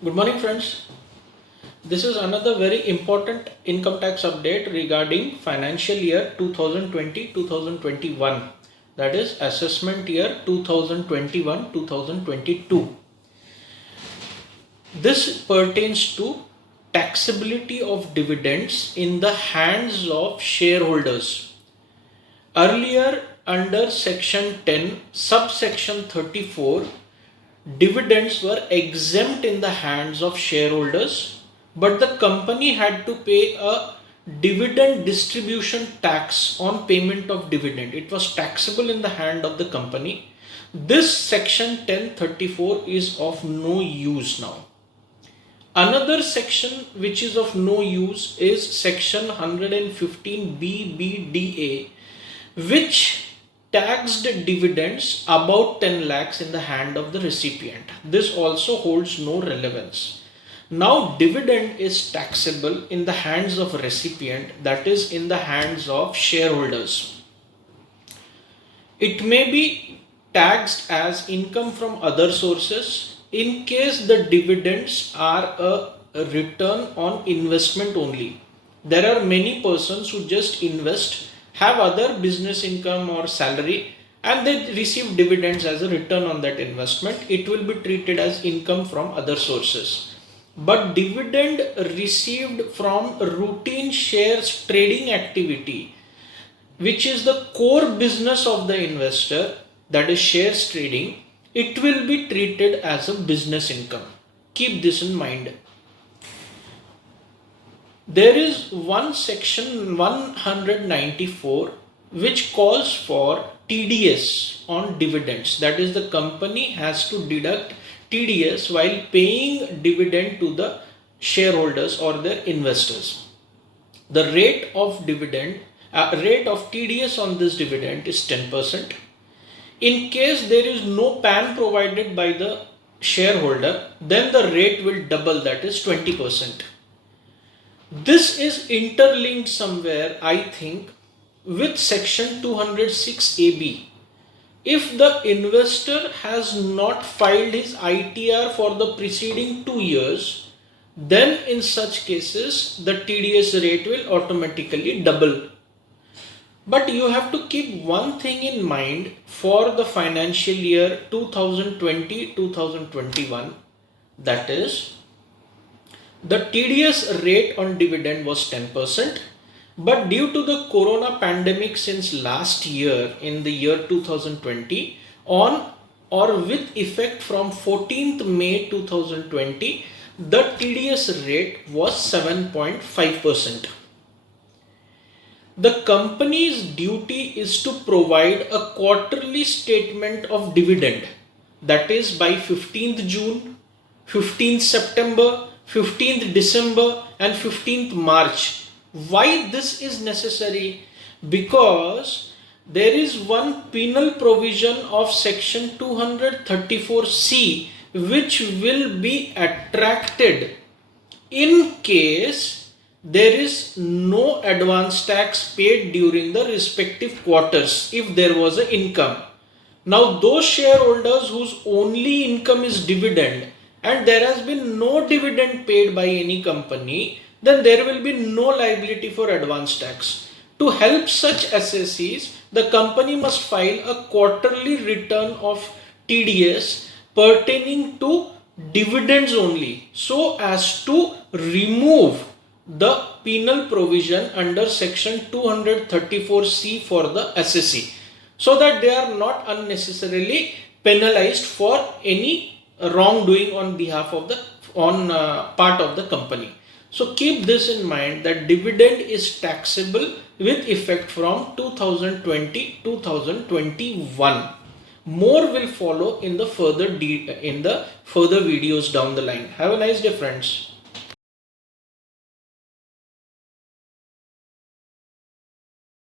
Good morning, friends. This is another very important income tax update regarding financial year 2020-2021, that is assessment year 2021-2022. This pertains to taxability of dividends in the hands of shareholders. Earlier, under section 10, subsection 34, dividends were exempt in the hands of shareholders, but the company had to pay a dividend distribution tax on payment of dividend. It was taxable in the hand of the company. This section 1034 is of no use now. Another section which is of no use is section 115 BBDA, which taxed dividends about 10 lakhs in the hand of the recipient. This also holds no relevance. Now dividend is taxable in the hands of a recipient, that is in the hands of shareholders. It may be taxed as income from other sources in case the dividends are a return on investment only. There are many persons who just invest, have other business income or salary, and they receive dividends as a return on that investment. It will be treated as income from other sources. But dividend received from routine shares trading activity, which is the core business of the investor, that is shares trading, it will be treated as a business income. Keep this in mind. There is one section 194 which calls for TDS on dividends. That is, the company has to deduct TDS while paying dividend to the shareholders or their investors. The rate of TDS on this dividend is 10%. In case there is no PAN provided by the shareholder, then the rate will double, that is 20%. This is interlinked somewhere, I think, with section 206AB. If the investor has not filed his ITR for the preceding 2 years, then in such cases the TDS rate will automatically double. But you have to keep one thing in mind for the financial year 2020-2021, that is, the TDS rate on dividend was 10%, but due to the corona pandemic since last year in the year 2020, on or with effect from 14th May 2020, the TDS rate was 7.5%. The company's duty is to provide a quarterly statement of dividend, that is by 15th June, 15th September, 15th December and 15th March. Why this is necessary? Because there is one penal provision of section 234C which will be attracted in case there is no advance tax paid during the respective quarters if there was an income. Now those shareholders whose only income is dividend and there has been no dividend paid by any company, then there will be no liability for advance tax. To help such assessees, the company must file a quarterly return of TDS pertaining to dividends only, so as to remove the penal provision under section 234C for the assessee, so that they are not unnecessarily penalized for any wrongdoing on behalf of the part of the company. So keep this in mind that dividend is taxable with effect from 2020-2021. More will follow in the further videos down the line. Have a nice day, friends.